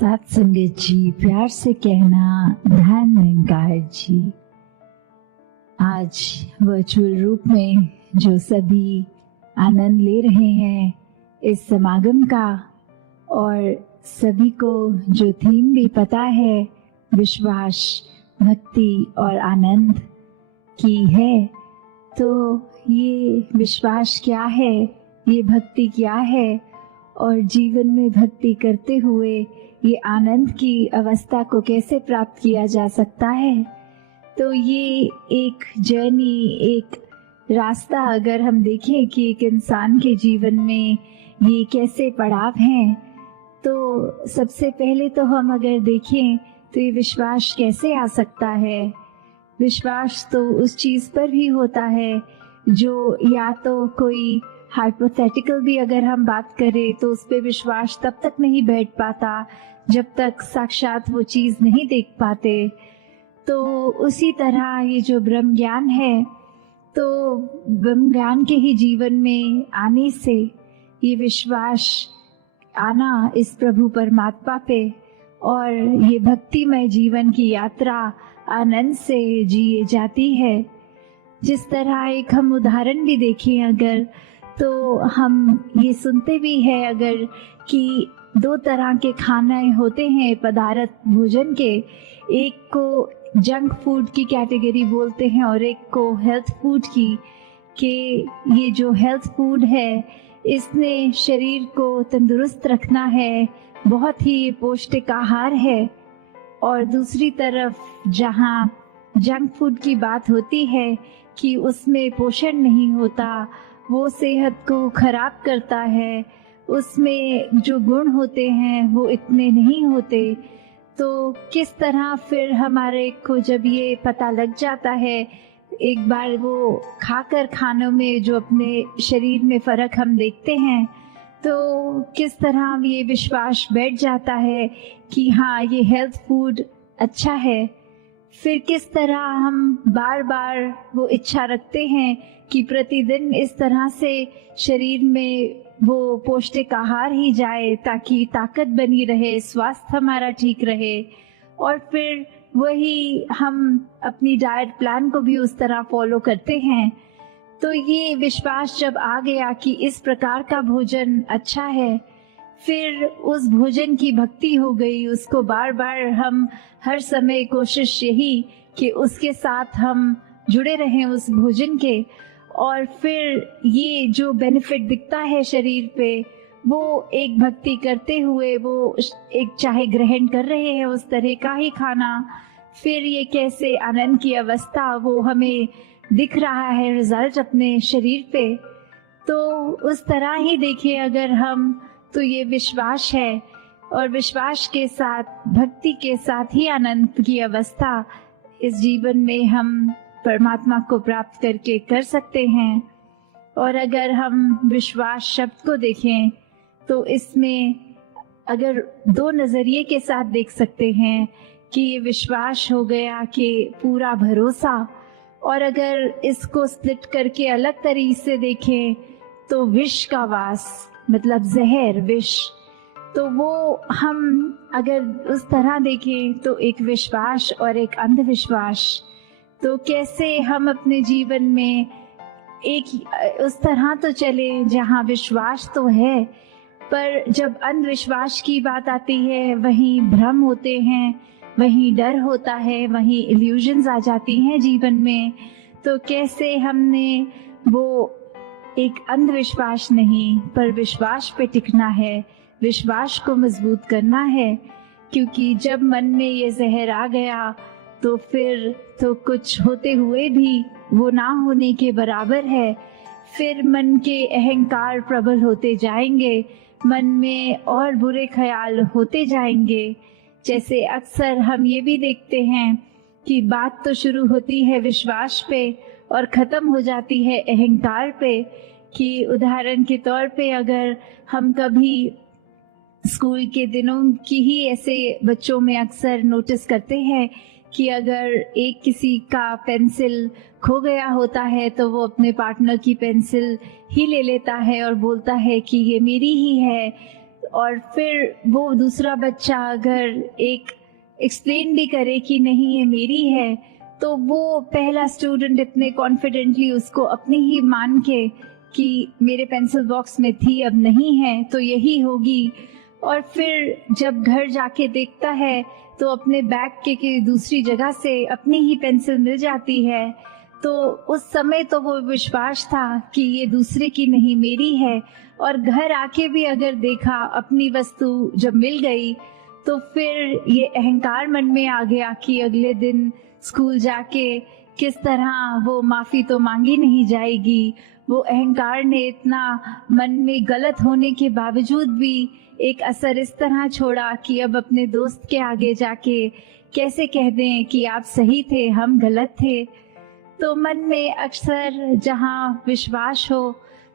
साथ संगत जी, प्यार से कहना ध्यान निरंकार जी। आज वर्चुअल रूप में जो सभी आनंद ले रहे हैं इस समागम का, और सभी को जो थीम भी पता है विश्वास, भक्ति और आनंद की है, तो ये विश्वास क्या है, ये भक्ति क्या है, और जीवन में भक्ति करते हुए ये आनंद की अवस्था को कैसे प्राप्त किया जा सकता है। तो ये एक जर्नी, एक रास्ता अगर हम देखें कि एक इंसान के जीवन में ये कैसे पड़ाव हैं, तो सबसे पहले तो हम अगर देखें तो ये विश्वास कैसे आ सकता है। विश्वास तो उस चीज पर भी होता है जो या तो कोई हाइपोथेटिकल भी अगर हम बात करें तो उस पर विश्वास तब तक नहीं बैठ पाता जब तक साक्षात वो चीज नहीं देख पाते। तो उसी तरह ये जो ब्रह्म ज्ञान है, तो ब्रह्म ज्ञान के ही जीवन में आने से ये विश्वास आना इस प्रभु परमात्मा पे, और ये भक्तिमय जीवन की यात्रा आनंद से जिए जाती है। जिस तरह एक हम उदाहरण भी देखें अगर, तो हम ये सुनते भी हैं अगर कि दो तरह के खाने होते हैं पदार्थ भोजन के, एक को जंक फूड की कैटेगरी बोलते हैं और एक को हेल्थ फूड की, कि ये जो हेल्थ फूड है इसने शरीर को तंदुरुस्त रखना है, बहुत ही पौष्टिक आहार है। और दूसरी तरफ जहाँ जंक फूड की बात होती है कि उसमें पोषण नहीं होता, वो सेहत को खराब करता है, उसमें जो गुण होते हैं वो इतने नहीं होते। तो किस तरह फिर हमारे को जब ये पता लग जाता है एक बार वो खाकर खानों में जो अपने शरीर में फर्क हम देखते हैं, तो किस तरह ये विश्वास बैठ जाता है कि हाँ ये हेल्थ फूड अच्छा है। फिर किस तरह हम बार बार वो इच्छा रखते हैं कि प्रतिदिन इस तरह से शरीर में वो पौष्टिक आहार ही जाए ताकि ताकत बनी रहे, स्वास्थ्य हमारा ठीक रहे। और फिर वही हम अपनी डाइट प्लान को भी उस तरह फॉलो करते हैं। तो ये विश्वास जब आ गया कि इस प्रकार का भोजन अच्छा है, फिर उस भोजन की भक्ति हो गई। उसको बार बार हम हर समय कोशिश यही कि उसके साथ हम जुड़े रहें उस भोजन के, और फिर ये जो बेनिफिट दिखता है शरीर पे, वो एक भक्ति करते हुए वो एक चाहे ग्रहण कर रहे हैं उस तरह का ही खाना, फिर ये कैसे आनंद की अवस्था वो हमें दिख रहा है रिजल्ट अपने शरीर पे। तो उस तरह ही देखिए अगर हम, तो ये विश्वास है, और विश्वास के साथ भक्ति के साथ ही आनंद की अवस्था इस जीवन में हम परमात्मा को प्राप्त करके कर सकते हैं। और अगर हम विश्वास शब्द को देखें तो इसमें अगर दो नजरिए के साथ देख सकते हैं कि ये विश्वास हो गया कि पूरा भरोसा, और अगर इसको स्प्लिट करके अलग तरीके से देखें तो विष का वास मतलब जहर, विष। तो वो हम अगर उस तरह देखें तो एक विश्वास और एक अंधविश्वास, तो कैसे हम अपने जीवन में एक उस तरह तो चले जहाँ विश्वास तो है, पर जब अंधविश्वास की बात आती है वहीं भ्रम होते हैं, वहीं डर होता है, वहीं इल्यूजन्स आ जाती हैं जीवन में। तो कैसे हमने वो एक अंधविश्वास नहीं पर विश्वास पे टिकना है, विश्वास को मजबूत करना है। क्योंकि जब मन में ये जहर आ गया तो फिर तो कुछ होते हुए भी वो ना होने के बराबर है। फिर मन के अहंकार प्रबल होते जाएंगे, मन में और बुरे ख्याल होते जाएंगे। जैसे अक्सर हम ये भी देखते हैं कि बात तो शुरू होती है विश्वास पे और खत्म हो जाती है अहंकार पे। कि उदाहरण के तौर पे अगर हम कभी स्कूल के दिनों की ही ऐसे बच्चों में अक्सर नोटिस करते हैं कि अगर एक किसी का पेंसिल खो गया होता है तो वो अपने पार्टनर की पेंसिल ही ले लेता है और बोलता है कि ये मेरी ही है, और फिर वो दूसरा बच्चा अगर एक एक्सप्लेन भी करे कि नहीं ये मेरी है, तो वो पहला स्टूडेंट इतने कॉन्फिडेंटली उसको अपनी ही मान के कि मेरे पेंसिल बॉक्स में थी अब नहीं है तो यही होगी, और फिर जब घर जाके देखता है तो अपने बैग के दूसरी जगह से अपनी ही पेंसिल मिल जाती है, तो उस समय तो वो विश्वास था कि ये दूसरे की नहीं मेरी है, और घर आके भी अगर देखा अपनी वस्तु जब मिल गई तो फिर ये अहंकार मन में आ गया कि अगले दिन स्कूल जाके किस तरह वो माफी तो मांगी नहीं जाएगी। वो अहंकार ने इतना मन में गलत होने के बावजूद भी एक असर इस तरह छोड़ा कि अब अपने दोस्त के आगे जाके कैसे कह दें कि आप सही थे हम गलत थे। तो मन में अक्सर जहाँ विश्वास हो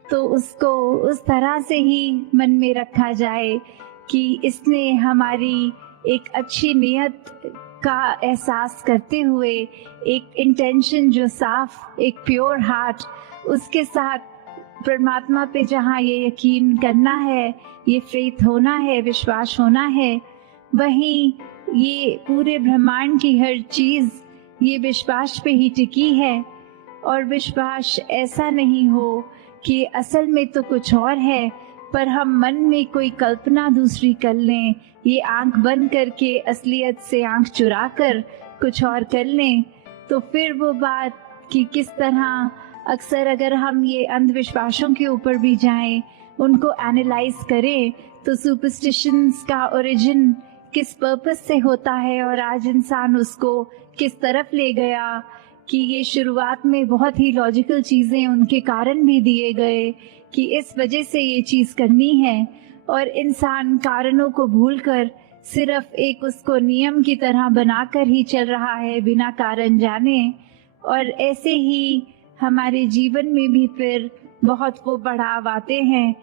तो उसको उस तरह से ही मन में रखा जाए कि इसने हमारी एक अच्छी नियत का एहसास करते हुए, एक इंटेंशन जो साफ, एक प्योर हार्ट, उसके साथ परमात्मा पे जहाँ ये यकीन करना है, ये फेथ होना है, विश्वास होना है, वहीं ये पूरे ब्रह्मांड की हर चीज ये विश्वास पे ही टिकी है। और विश्वास ऐसा नहीं हो कि असल में तो कुछ और है पर हम मन में कोई कल्पना दूसरी कर लें, ये आंख बंद करके असलियत से आंख चुरा कर कुछ और कर लें। तो फिर वो बात कि किस तरह अक्सर अगर हम ये अंधविश्वासों के ऊपर भी जाएं, उनको एनालाइज करें, तो सुपरस्टिशंस का ओरिजिन किस पर्पस से होता है और आज इंसान उसको किस तरफ ले गया, कि ये शुरुआत में बहुत ही लॉजिकल चीजें उनके कारण भी दिए गए कि इस वजह से ये चीज करनी है, और इंसान कारणों को भूलकर सिर्फ एक उसको नियम की तरह बनाकर ही चल रहा है बिना कारण जाने। और ऐसे ही हमारे जीवन में भी फिर बहुत वो बढ़ाव आते हैं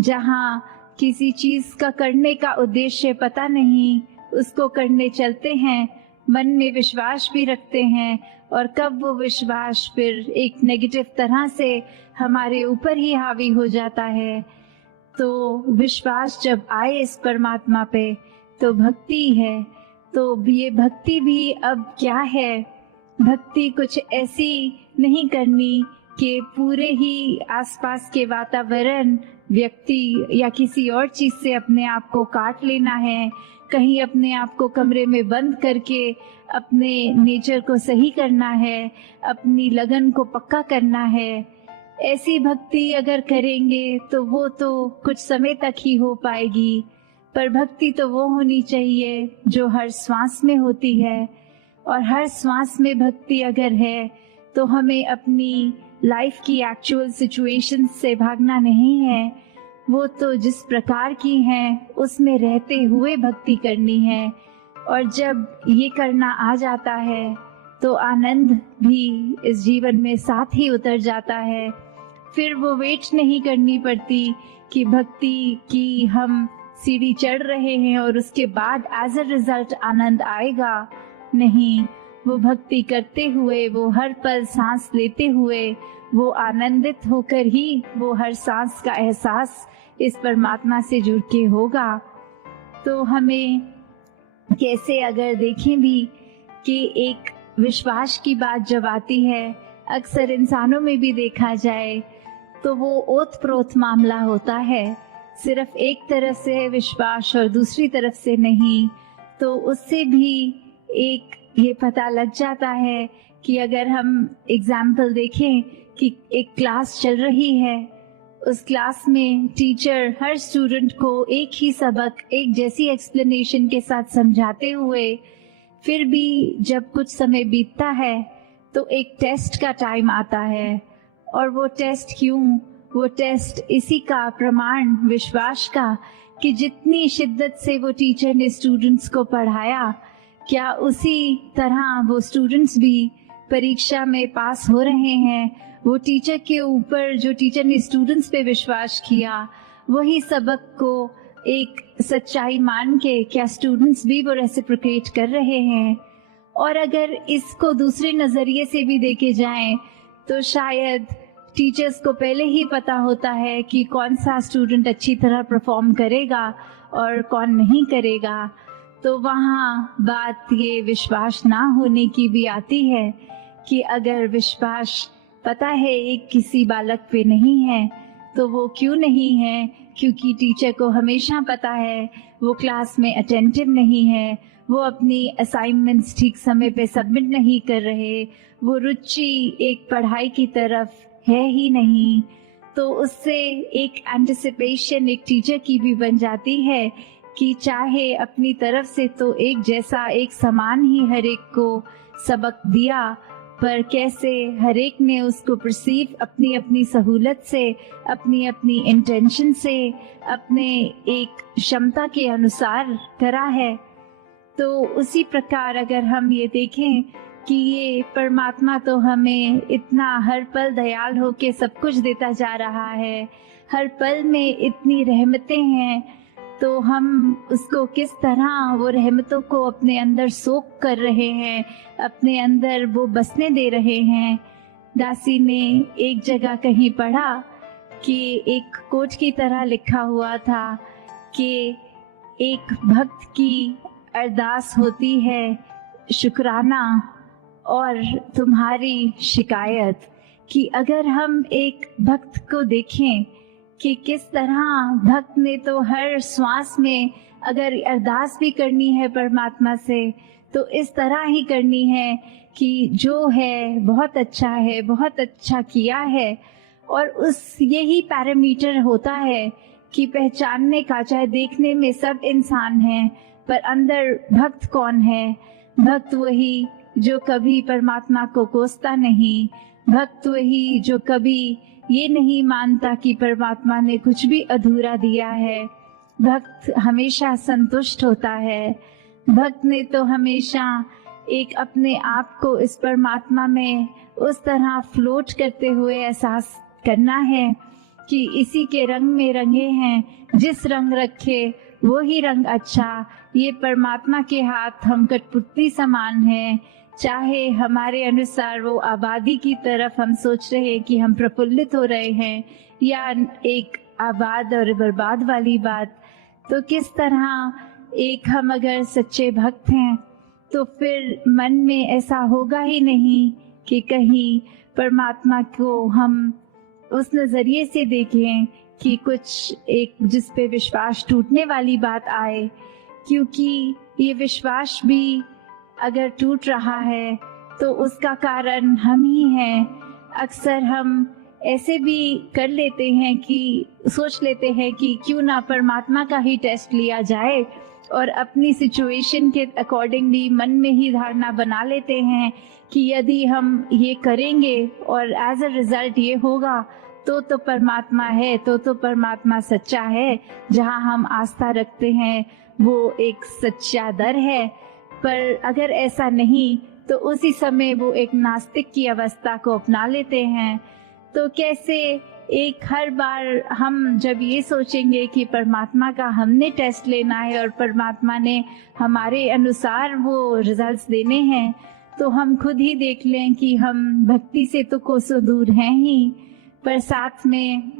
जहाँ किसी चीज का करने का उद्देश्य पता नहीं, उसको करने चलते हैं, मन में विश्वास भी रखते हैं, और कब वो विश्वास फिर एक नेगेटिव तरह से हमारे ऊपर ही हावी हो जाता है। तो विश्वास जब आए इस परमात्मा पे तो भक्ति है। तो ये भक्ति भी अब क्या है, भक्ति कुछ ऐसी नहीं करनी कि पूरे ही आसपास के वातावरण, व्यक्ति या किसी और चीज से अपने आप को काट लेना है, कहीं अपने आप को कमरे में बंद करके अपने नेचर को सही करना है, अपनी लगन को पक्का करना है। ऐसी भक्ति अगर करेंगे तो वो तो कुछ समय तक ही हो पाएगी, पर भक्ति तो वो होनी चाहिए जो हर श्वास में होती है। और हर श्वास में भक्ति अगर है तो हमें अपनी लाइफ की एक्चुअल सिचुएशन से भागना नहीं है, वो तो जिस प्रकार की हैं उसमें रहते हुए भक्ति करनी है। और जब ये करना आ जाता है तो आनंद भी इस जीवन में साथ ही उतर जाता है। फिर वो वेट नहीं करनी पड़ती कि भक्ति की हम सीढ़ी चढ़ रहे हैं और उसके बाद एज अ रिजल्ट आनंद आएगा। नहीं, वो भक्ति करते हुए, वो हर पल सांस लेते हुए, वो आनंदित होकर ही वो हर सांस का एहसास इस परमात्मा से जुड़ के होगा। तो हमें कैसे अगर देखें भी कि एक विश्वास की बात जब आती है, अक्सर इंसानों में भी देखा जाए तो वो ओत प्रोत मामला होता है, सिर्फ एक तरफ से विश्वास और दूसरी तरफ से नहीं। तो उससे भी एक ये पता लग जाता है कि अगर हम एग्जाम्पल देखें कि एक क्लास चल रही है, उस क्लास में टीचर हर स्टूडेंट को एक ही सबक एक जैसी एक्सप्लेनेशन के साथ समझाते हुए, फिर भी जब कुछ समय बीतता है तो एक टेस्ट का टाइम आता है। और वो टेस्ट क्यों? वो टेस्ट इसी का प्रमाण, विश्वास का, कि जितनी शिद्दत से वो टीचर ने स्टूडेंट्स को पढ़ाया, क्या उसी तरह वो स्टूडेंट्स भी परीक्षा में पास हो रहे हैं। वो टीचर के ऊपर, जो टीचर ने स्टूडेंट्स पे विश्वास किया, वही सबक को एक सच्चाई मान के क्या स्टूडेंट्स भी वो रेसिप्रोकेट कर रहे हैं। और अगर इसको दूसरे नजरिए से भी देखे जाएं तो शायद टीचर्स को पहले ही पता होता है कि कौन सा स्टूडेंट अच्छी तरह परफॉर्म करेगा और कौन नहीं करेगा। तो वहाँ बात ये विश्वास ना होने की भी आती है कि अगर विश्वास पता है एक किसी बालक पे नहीं है तो वो क्यों नहीं है, क्योंकि टीचर को हमेशा पता है वो क्लास में अटेंटिव नहीं है, वो अपनी असाइनमेंट्स ठीक समय पे सबमिट नहीं कर रहे, वो रुचि एक पढ़ाई की तरफ है ही नहीं। तो उससे एक एंटिसिपेशन एक टीचर की भी बन जाती है कि चाहे अपनी तरफ से तो एक जैसा एक समान ही हर एक को सबक दिया, पर कैसे हर एक ने उसको परसीव अपनी अपनी सहूलत से, अपनी अपनी इंटेंशन से, अपने एक क्षमता के अनुसार करा है। तो उसी प्रकार अगर हम ये देखें कि ये परमात्मा तो हमें इतना हर पल दयाल होके सब कुछ देता जा रहा है, हर पल में इतनी रहमतें हैं, तो हम उसको किस तरह वो रहमतों को अपने अंदर सोख कर रहे हैं, अपने अंदर वो बसने दे रहे हैं। दासी ने एक जगह कहीं पढ़ा कि एक कोट की तरह लिखा हुआ था कि एक भक्त की अरदास होती है शुक्राना और तुम्हारी शिकायत। कि अगर हम एक भक्त को देखें कि किस तरह भक्त ने तो हर श्वास में अगर अरदास भी करनी है परमात्मा से तो इस तरह ही करनी है कि जो है बहुत अच्छा है, बहुत अच्छा किया है। और उस यही पैरामीटर होता है कि पहचानने का, चाहे देखने में सब इंसान हैं पर अंदर भक्त कौन है। भक्त वही जो कभी परमात्मा को कोसता नहीं, भक्त वही जो कभी ये नहीं मानता कि परमात्मा ने कुछ भी अधूरा दिया है। भक्त हमेशा संतुष्ट होता है। भक्त ने तो हमेशा एक अपने आप को इस परमात्मा में उस तरह फ्लोट करते हुए एहसास करना है कि इसी के रंग में रंगे हैं, जिस रंग रखे वो ही रंग अच्छा। ये परमात्मा के हाथ हम कठपुतली समान हैं, चाहे हमारे अनुसार वो आबादी की तरफ हम सोच रहे हैं कि हम प्रफुल्लित हो रहे हैं या एक आबाद और बर्बाद वाली बात। तो किस तरह एक हम अगर सच्चे भक्त हैं तो फिर मन में ऐसा होगा ही नहीं कि कहीं परमात्मा को हम उस नजरिए से देखें कि कुछ एक जिस पे विश्वास टूटने वाली बात आए, क्योंकि ये विश्वास भी अगर टूट रहा है तो उसका कारण हम ही हैं। अक्सर हम ऐसे भी कर लेते हैं कि सोच लेते हैं कि क्यों ना परमात्मा का ही टेस्ट लिया जाए और अपनी सिचुएशन के अकॉर्डिंगली मन में ही धारणा बना लेते हैं कि यदि हम ये करेंगे और एज अ रिजल्ट ये होगा तो परमात्मा है, तो परमात्मा सच्चा है। जहाँ हम आस्था रखते हैं वो एक सच्चा दर है। पर अगर ऐसा नहीं तो उसी समय वो एक नास्तिक की अवस्था को अपना लेते हैं। तो कैसे एक हर बार हम जब ये सोचेंगे कि परमात्मा का हमने टेस्ट लेना है और परमात्मा ने हमारे अनुसार वो रिजल्ट्स देने हैं, तो हम खुद ही देख लें कि हम भक्ति से तो कोसों दूर हैं ही, पर साथ में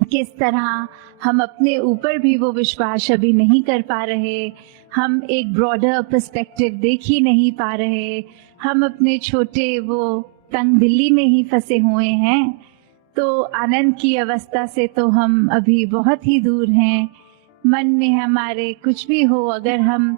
किस तरह हम अपने ऊपर भी वो विश्वास अभी नहीं कर पा रहे। हम एक ब्रॉडर पर्सपेक्टिव देख ही नहीं पा रहे। हम अपने छोटे वो तंग दिल्ली में ही फंसे हुए हैं। तो आनंद की अवस्था से तो हम अभी बहुत ही दूर हैं। मन में हमारे कुछ भी हो, अगर हम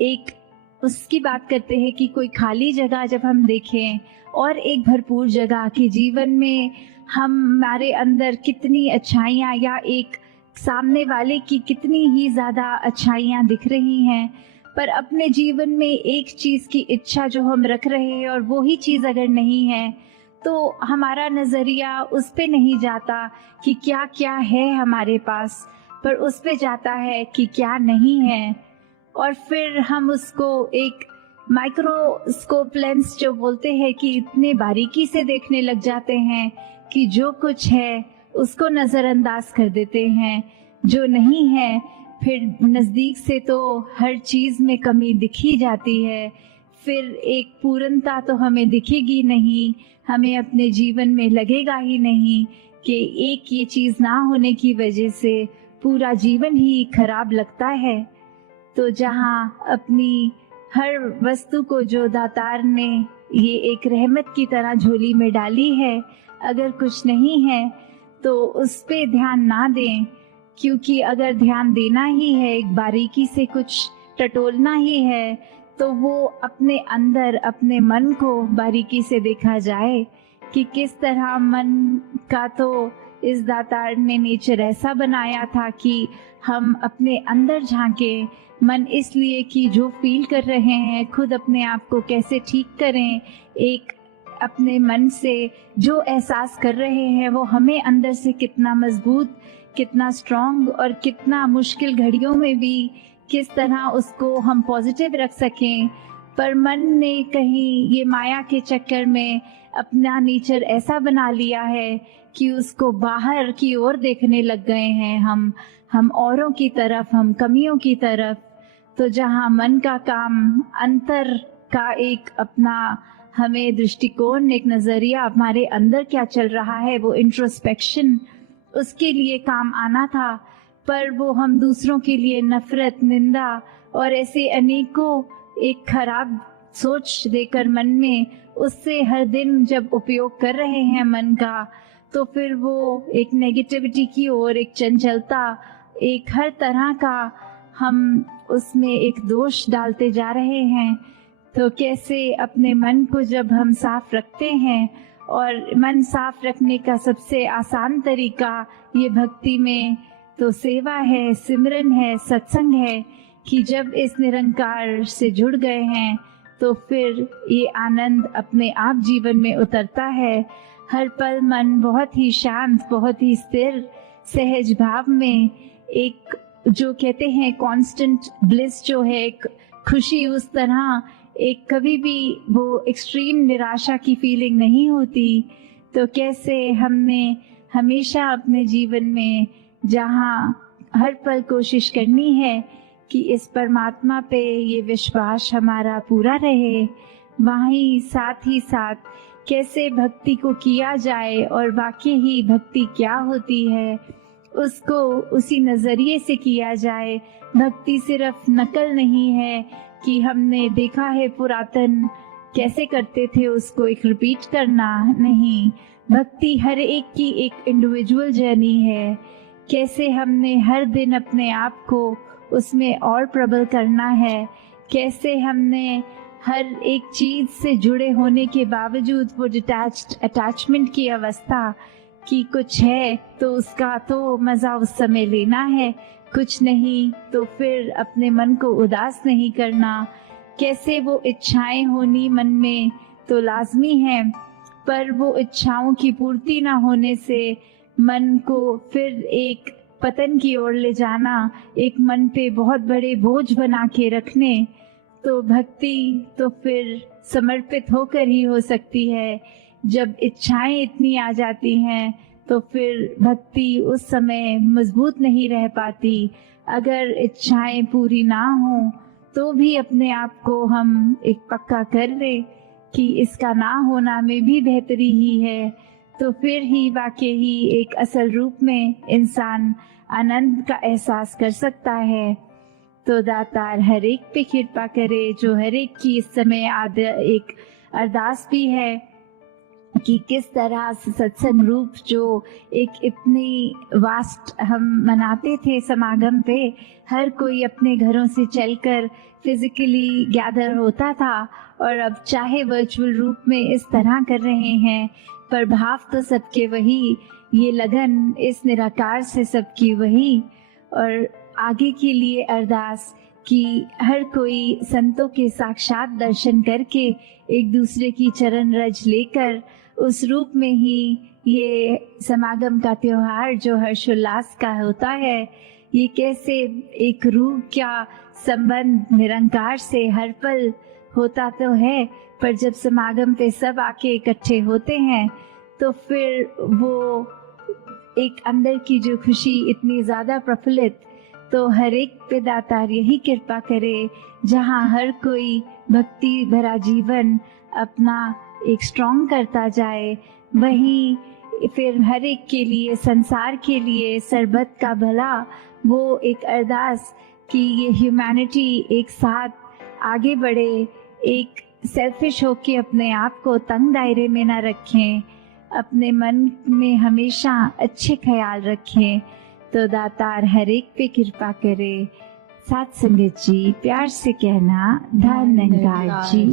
एक उसकी बात करते हैं कि कोई खाली जगह जब हम देखें और एक भरपूर जगह कि जीवन में हमारे अंदर कितनी अच्छाइयाँ या एक सामने वाले की कितनी ही ज्यादा अच्छाइयाँ दिख रही हैं, पर अपने जीवन में एक चीज की इच्छा जो हम रख रहे हैं और वो ही चीज अगर नहीं है तो हमारा नजरिया उस पे नहीं जाता कि क्या क्या है हमारे पास, पर उस पे जाता है कि क्या नहीं है। और फिर हम उसको एक माइक्रोस्कोप लेंस जो बोलते हैं कि इतने बारीकी से देखने लग जाते हैं कि जो कुछ है उसको नजरअंदाज कर देते हैं, जो नहीं है फिर नजदीक से तो हर चीज में कमी दिखी जाती है। फिर एक पूर्णता तो हमें दिखेगी नहीं, हमें अपने जीवन में लगेगा ही नहीं कि एक ये चीज ना होने की वजह से पूरा जीवन ही खराब लगता है। तो जहाँ अपनी हर वस्तु को जो दातार ने ये एक रहमत की तरह झोली में डाली है, अगर कुछ नहीं है तो उस पे ध्यान ना दें, क्योंकि अगर ध्यान देना ही है, एक बारीकी से कुछ टटोलना ही है, तो वो अपने अंदर अपने मन को बारीकी से देखा जाए कि किस तरह मन का तो इस दातार ने नेचर ऐसा बनाया था कि हम अपने अंदर झांके। मन इसलिए कि जो फील कर रहे हैं, खुद अपने आप को कैसे ठीक करें, एक अपने मन से जो एहसास कर रहे हैं वो हमें अंदर से कितना मजबूत, कितना स्ट्रॉन्ग और कितना मुश्किल घड़ियों में भी किस तरह उसको हम पॉजिटिव रख सकें। पर मन ने कहीं ये माया के चक्कर में अपना नेचर ऐसा बना लिया है कि उसको बाहर की ओर देखने लग गए हैं हम औरों की तरफ, हम कमियों की तरफ। तो जहाँ मन का काम अंतर का एक अपना हमें दृष्टिकोण, एक नजरिया, हमारे अंदर क्या चल रहा है, वो इंट्रोस्पेक्शन, उसके लिए काम आना था, पर वो हम दूसरों के लिए नफरत, निंदा और ऐसे अनेकों एक खराब सोच देकर मन में उससे हर दिन जब उपयोग कर रहे हैं मन का, तो फिर वो एक नेगेटिविटी की ओर, एक चंचलता, एक हर तरह का हम उसमें एक दोष डालते जा रहे हैं। तो कैसे अपने मन को जब हम साफ रखते हैं, और मन साफ रखने का सबसे आसान तरीका ये भक्ति में तो सेवा है, सिमरन है, सत्संग है, कि जब इस निरंकार से जुड़ गए हैं तो फिर ये आनंद अपने आप जीवन में उतरता है। हर पल मन बहुत ही शांत, बहुत ही स्थिर, सहज भाव में, एक जो कहते हैं कांस्टेंट ब्लिस जो है, एक खुशी, उस तरह एक कभी भी वो एक्सट्रीम निराशा की फीलिंग नहीं होती। तो कैसे हमने हमेशा अपने जीवन में जहाँ हर पल कोशिश करनी है कि इस परमात्मा पे ये विश्वास हमारा पूरा रहे, वहीं साथ ही साथ कैसे भक्ति को किया जाए और वाकई ही भक्ति क्या होती है उसको उसी नजरिए से किया जाए। भक्ति सिर्फ नकल नहीं है कि हमने देखा है पुरातन कैसे करते थे उसको एक रिपीट करना, नहीं। भक्ति हर एक की एक इंडिविजुअल जर्नी है, कैसे हमने हर दिन अपने आप को उसमें और प्रबल करना है, कैसे हमने हर एक चीज से जुड़े होने के बावजूद वो डिटैच्ड अटैचमेंट की अवस्था कि कुछ है तो उसका तो मजा उस समय लेना है, कुछ नहीं तो फिर अपने मन को उदास नहीं करना। कैसे वो इच्छाएं होनी मन में तो लाजमी है, पर वो इच्छाओं की पूर्ति ना होने से मन को फिर एक पतन की ओर ले जाना, एक मन पे बहुत बड़े बोझ बना के रखने। तो भक्ति तो फिर समर्पित होकर ही हो सकती है। जब इच्छाएं इतनी आ जाती हैं तो फिर भक्ति उस समय मजबूत नहीं रह पाती। अगर इच्छाएं पूरी ना हो तो भी अपने आप को हम एक पक्का कर ले कि इसका ना होना में भी बेहतरी ही है, तो फिर ही वाकई ही एक असल रूप में इंसान आनंद का एहसास कर सकता है। तो दातार हर एक पे कृपा करे, जो हर एक की इस समय एक अरदास भी है कि किस तरह से सत्संग रूप जो एक इतनी वास्ट हम मनाते थे समागम पे, हर कोई अपने घरों से चलकर फिजिकली गैदर होता था, और अब चाहे वर्चुअल रूप में इस तरह कर रहे हैं, पर भाव तो सबके वही, ये लगन इस निराकार से सबकी वही। और आगे के लिए अरदास कि हर कोई संतों के साक्षात दर्शन करके एक दूसरे की चरण रज लेकर उस रूप में ही ये समागम का त्योहार जो हर्षोल्लास का होता है, ये कैसे एक रूह का संबंध निरंकार से हर पल होता तो है, पर जब समागम पे सब आके इकट्ठे होते हैं तो फिर वो एक अंदर की जो खुशी इतनी ज्यादा प्रफुल्लित, तो हर एक पे दातार यही कृपा करे, जहाँ हर कोई भक्ति भरा जीवन अपना एक स्ट्रॉन्ग करता जाए, वहीं फिर हर एक के लिए, संसार के लिए, सरबत का भला, वो एक अरदास कि ये ह्यूमैनिटी एक साथ आगे बढ़े, एक सेल्फिश होके अपने आप को तंग दायरे में ना रखें, अपने मन में हमेशा अच्छे ख्याल रखें। तो दातार हर एक पे कृपा करे। साथ संगत जी, प्यार से कहना, धन निरंकार जी।